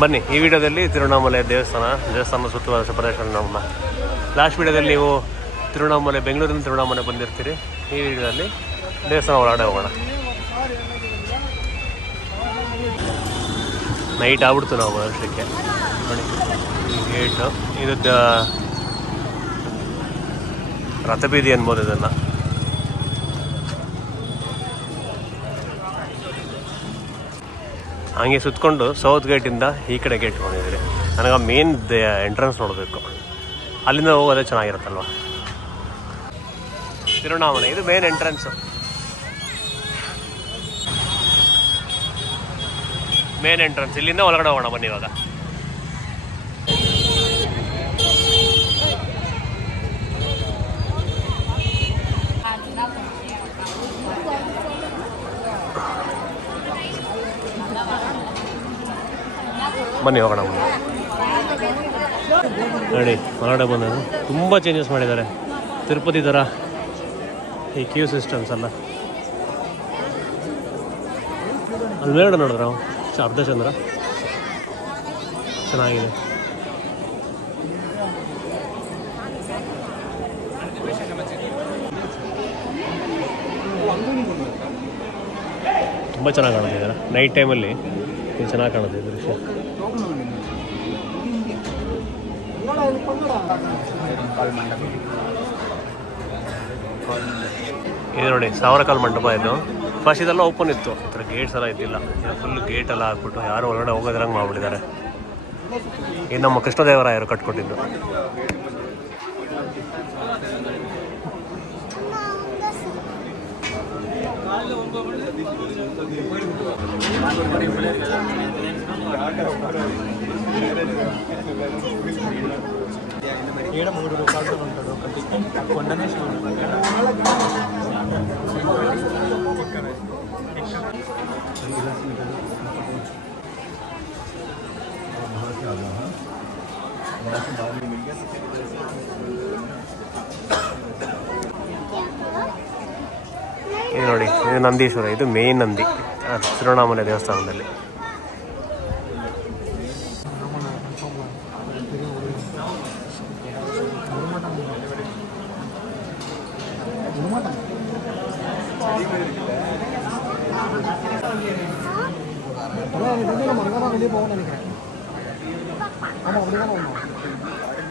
ಬನ್ನಿ ಈ ವಿಡಿಯೋದಲ್ಲಿ ತಿರುವಣ್ಣಾಮಲೈ ದೇವಸ್ಥಾನ ಸುತ್ತುವರಿದ ಪ್ರದೇಶ ನಮ್ಮ ಲಾಸ್ಟ್ ವಿಡಿಯೋದಲ್ಲಿ ನೀವು ತಿರುವಣ್ಣಾಮಲೈ ಬೆಂಗಳೂರಿನ ತಿರುವಣ್ಣಾಮಲೈ ಬಂದಿರ್ತೀರಿ. ಈ ವಿಡಿಯೋದಲ್ಲಿ ದೇವಸ್ಥಾನ ಒಳಗಡೆ ಹೋಗೋಣ. ನೈಟ್ ಆಗ್ಬಿಡ್ತು ನಾವು ಬರೋಷ್ಟಕ್ಕೆ. ನೋಡಿ ಈ ಗೇಟು ಇದು ರಥಬೀದಿ ಅನ್ಬೋದು ಇದನ್ನು. ಹಂಗೆ ಸುತ್ತಕೊಂಡು ಸೌತ್ ಗೇಟಿಂದ ಈ ಕಡೆ ಗೇಟ್ ಬಂದಿದ್ದೀರಿ. ನನಗೆ ಮೇನ್ ಎಂಟ್ರೆನ್ಸ್ ನೋಡಬೇಕು, ಅಲ್ಲಿಂದ ಹೋಗೋದೇ ಚೆನ್ನಾಗಿರುತ್ತಲ್ವ. ತಿರುವಣ್ಣಾಮಲೈ ಇದು ಮೇನ್ ಎಂಟ್ರೆನ್ಸು. ಇಲ್ಲಿಂದ ಒಳಗಡೆ ಹೋಗೋಣ ಬನ್ನಿ ಇವಾಗ. ಬನ್ನಿ ಹೋಗೋಣ. ನೋಡಿ ಹೊರಗಡೆ ಬಂದರು ತುಂಬ ಚೇಂಜಸ್ ಮಾಡಿದ್ದಾರೆ. ತಿರುಪತಿ ಥರ ಈ ಕ್ಯೂ ಸಿಸ್ಟಮ್ಸ್ ಎಲ್ಲ. ಅಲ್ಲಿ ಮೇಲ್ಗಡೆ ನೋಡಿದ್ರೆ ನಾವು ಅರ್ಧಚಂದ್ರ ಚೆನ್ನಾಗಿದೆ. ತುಂಬ ಚೆನ್ನಾಗಿ ಕಾಣುತ್ತಿದ್ದಾರೆ ನೈಟ್ ಟೈಮಲ್ಲಿ. ಇದು ಚೆನ್ನಾಗಿ ಕಾಣುತ್ತೆ ದೃಶ್ಯ. ಇದು ನೋಡಿ ಸಾವಿರಕಾಲ್ ಮಂಟಪ. ಇದು ಫಸ್ಟ್ ಇದೆಲ್ಲ ಓಪನ್ ಇತ್ತು, ಈ ಥರ ಗೇಟ್ಸ್ ಎಲ್ಲ ಇದ್ದಿಲ್ಲ. ಫುಲ್ ಗೇಟ್ ಎಲ್ಲ ಹಾಕ್ಬಿಟ್ಟು ಯಾರು ಒಳಗಡೆ ಹೋಗೋದ್ರಂಗೆ ಮಾಡ್ಬಿಟ್ಟಿದ್ದಾರೆ. ಇದು ನಮ್ಮ ಕೃಷ್ಣದೇವರಾಯರು ಕಟ್ಕೊಟ್ಟಿದ್ದು. ಇದು ನೋಡಿ ಇದು ನಂದೀಶ್ವರ. ಇದು ಮೇನ್ ನಂದಿ ತಿರುವಣ್ಣಾಮಲೈ ದೇವಸ್ಥಾನದಲ್ಲಿ.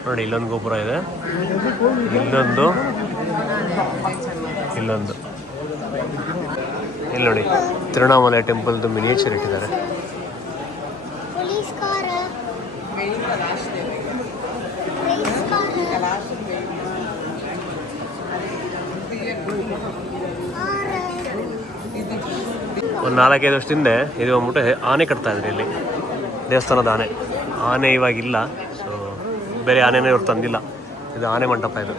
ನೋಡಿ ಇಲ್ಲೊಂದು ಗೋಪುರ ಇದೆ, ಇಲ್ಲೊಂದು ಇಲ್ಲಿ ನೋಡಿ ತಿರುವಣ್ಣಾಮಲೈ ಟೆಂಪಲ್ದು ಮಿನಿಯೇಚರ್ ಇಟ್ಟಿದ್ದಾರೆ. ಒಂದು 4-5 ವರ್ಷದಿಂದ ಇದು ಬಂದ್ಬಿಟ್ಟು ಆನೆ ಕಟ್ತಾ ಇದ್ರಿ ಇಲ್ಲಿ ದೇವಸ್ಥಾನದ ಆನೆ ಇವಾಗಿಲ್ಲ. ಸೊ ಬೇರೆ ಆನೆನೇ ಇವ್ರು ತಂದಿಲ್ಲ. ಇದು ಆನೆ ಮಂಟಪ. ಇದು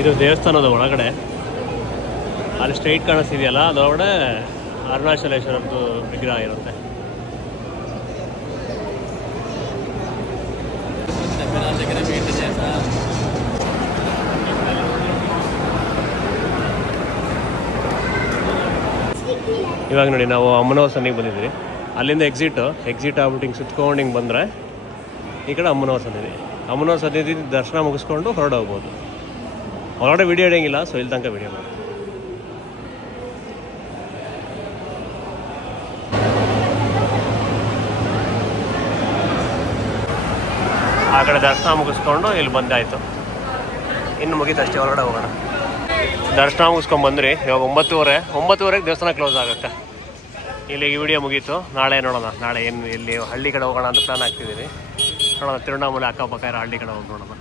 ಇದು ದೇವಸ್ಥಾನದ ಒಳಗಡೆ ಅಲ್ಲಿ ಸ್ಟ್ರೈಟ್ ಕಾಣಿಸ್ತಿದೆಯಲ್ಲ, ಅದರೊಳಗಡೆ ಅರುಣಾಚಲೇಶ್ವರದ್ದು ವಿಗ್ರಹ ಇರುತ್ತೆ. ಇವಾಗ ನೋಡಿ ನಾವು ಅಮ್ಮನವ್ರ ಸನ್ನಿಗೆ ಬಂದಿದ್ದೀವಿ. ಅಲ್ಲಿಂದ ಎಕ್ಸಿಟ್ ಆಗ್ಬಿಟ್ಟು ಹಿಂಗೆ ಸುತ್ಕೊಂಡು ಹಿಂಗೆ ಬಂದರೆ ಈ ಕಡೆ ಅಮ್ಮನವ್ರ ಸನ್ನಿಧಿ ದರ್ಶನ ಮುಗಿಸ್ಕೊಂಡು ಹೊರಡೋಗ್ಬೋದು. ಹೊರಗಡೆ ವಿಡಿಯೋ ಹಿಡಿಯೋಂಗಿಲ್ಲ, ಸೊ ಇಲ್ಲಿ ತನಕ ವಿಡಿಯೋ ಮಾಡಿ. ಆ ಕಡೆ ದರ್ಶನ ಮುಗಿಸ್ಕೊಂಡು ಇಲ್ಲಿ ಬಂದಾಯಿತು. ಇನ್ನು ಮುಗೀತು ಅಷ್ಟೇ, ಹೊರಗಡೆ ಹೋಗೋಣ. ದರ್ಶನ ಮುಗಿಸ್ಕೊಂಡು ಬಂದ್ರಿ. ಇವಾಗ 9:30ಗೆ ದೇವಸ್ಥಾನ ಕ್ಲೋಸ್ ಆಗುತ್ತೆ. ಇಲ್ಲಿಗೆ ವಿಡಿಯೋ ಮುಗೀತು. ನಾಳೆ ನೋಡೋಣ, ನಾಳೆ ಏನು ಎಲ್ಲಿ ಹಳ್ಳಿ ಕಡೆ ಹೋಗೋಣ ಅಂತ ಪ್ಲಾನ್ ಆಗ್ತಿದ್ದೀವಿ. ನೋಡೋಣ, ತಿರುವಣ್ಣಾಮಲೈ ಅಕ್ಕಪಕ್ಕ ಇರೋ ಹಳ್ಳಿ ಕಡೆ ಹೋಗಿ ನೋಡೋಣ.